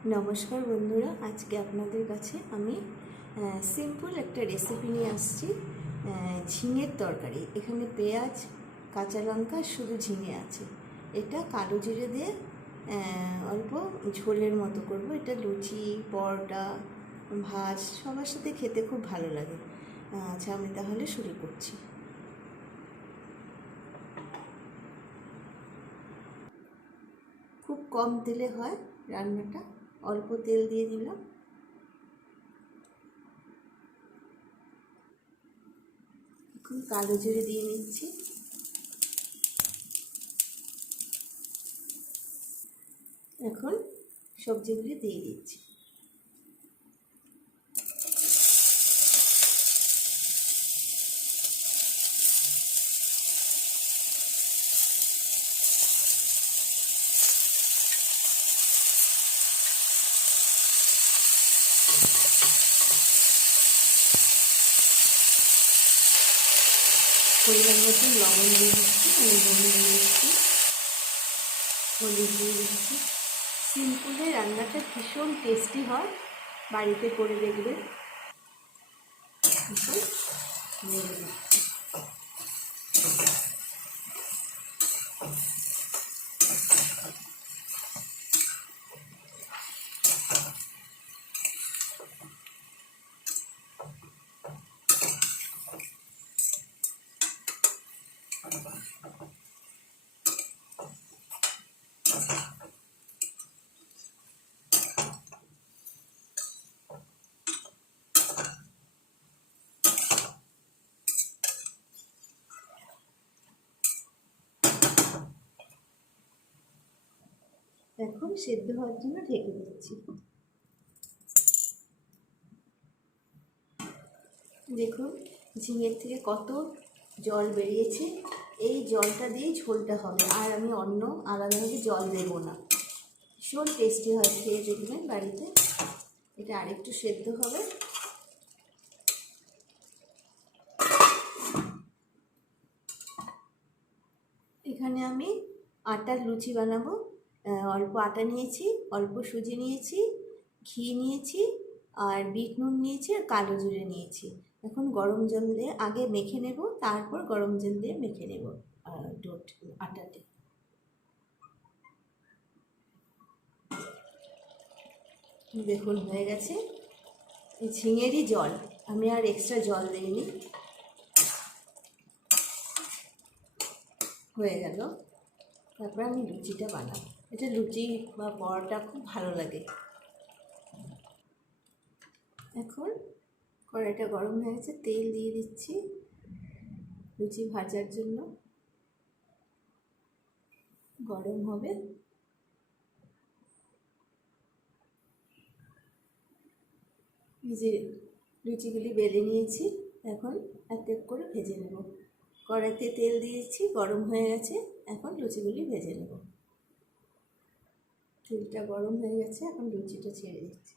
नमस्कार बंधुरा आज के आपनादेर काछे आमी सिम्पल एक रेसिपि निये आसछि झिंगेर तरकारी। एखाने पेঁয়াজ काँचा लंका शुधु झिंगे आछे। एटा कालो जिरे दिये अल्प झोलेर मतो करब। एटा लुचि परोटा भात सबार साथे खेते खूब भालो लागे। अच्छा आमी ताहले शुरू करछि। खूब कम तेले हय रान्नाटा। अल्प तेल दिए दिलाम। এখন কালো জিরে দিয়ে নিচ্ছি। এখন সবজিগুলি দিয়ে দিচ্ছি। পরিমাণ মতন লবণ দিয়ে দিচ্ছি, নুন দিয়ে দিচ্ছি, হলুদ দিয়ে দিচ্ছি। সিম্পলে রান্নাটা ভীষণ টেস্টি হয়, বাড়িতে করে দেখবে। নেড়ে দিচ্ছি। এখন সেদ্ধ হওয়ার জন্য ঢেকে দিচ্ছি। দেখুন ঝিঙের থেকে কত জল বেরিয়েছে। এই জলটা দিয়েই ঝোলটা হবে, আর আমি অন্য আলাদাভাবে জল দেব না। ভীষণ টেস্টি হয়, খেয়ে দেখবেন বাড়িতে। এটা আরেকটু সেদ্ধ হবে। এখানে আমি আটার লুচি বানাবো। অল্প আটা নিয়েছি, অল্প সুজি নিয়েছি, ঘি নিয়েছি, আর বিট নুন নিয়েছি, আর কালো জিরে নিয়েছি। এখন গরম জল দিয়ে আগে মেখে নেব, তারপর গরম জল দিয়ে মেখে নেব আটাটি। দেখুন হয়ে গেছে। এই ঝিঙেরই জল, আমি আর এক্সট্রা জল দিইনি। হয়ে গেল। তারপর আমি লুচিটা বানাবো। এটা লুচি বা পরোটা খুব ভালো লাগে। এখন কড়াইটা গরম হয়ে গেছে, তেল দিয়ে দিচ্ছি লুচি ভাজার জন্য। গরম হবে। এই যে লুচিগুলি বেলে নিয়েছি, এখন এক এক করে ভেজে নেব। কড়াইতে তেল দিয়েছি, গরম হয়ে গেছে। এখন লুচিগুলি ভেজে নেব। তেলটা গরম হয়ে গেছে, এখন লুচিটা ছেড়ে দিচ্ছি।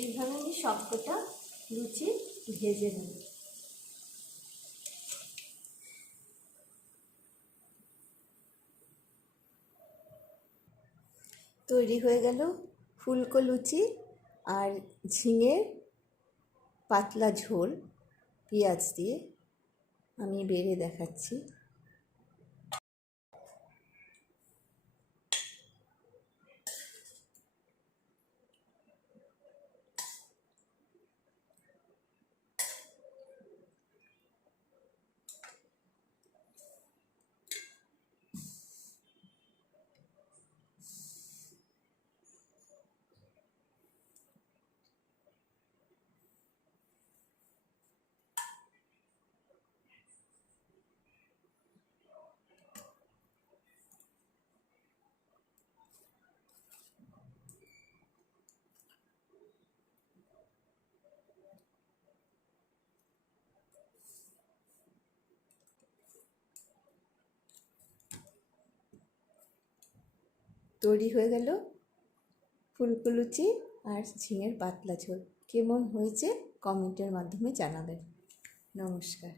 এইভাবে আমি সবকটা লুচি ভেজে নেব। তৈরি হয়ে গেল ফুলকো লুচি আর ঝিঙের পাতলা ঝোল পেঁয়াজ দিয়ে। আমি বেড়ে দেখাচ্ছি। তৈরি হয়ে গেল ফুলকো লুচি আর ঝিঙের পাতলা ঝোল। কেমন হয়েছে কমেন্টের মাধ্যমে জানাবেন। নমস্কার।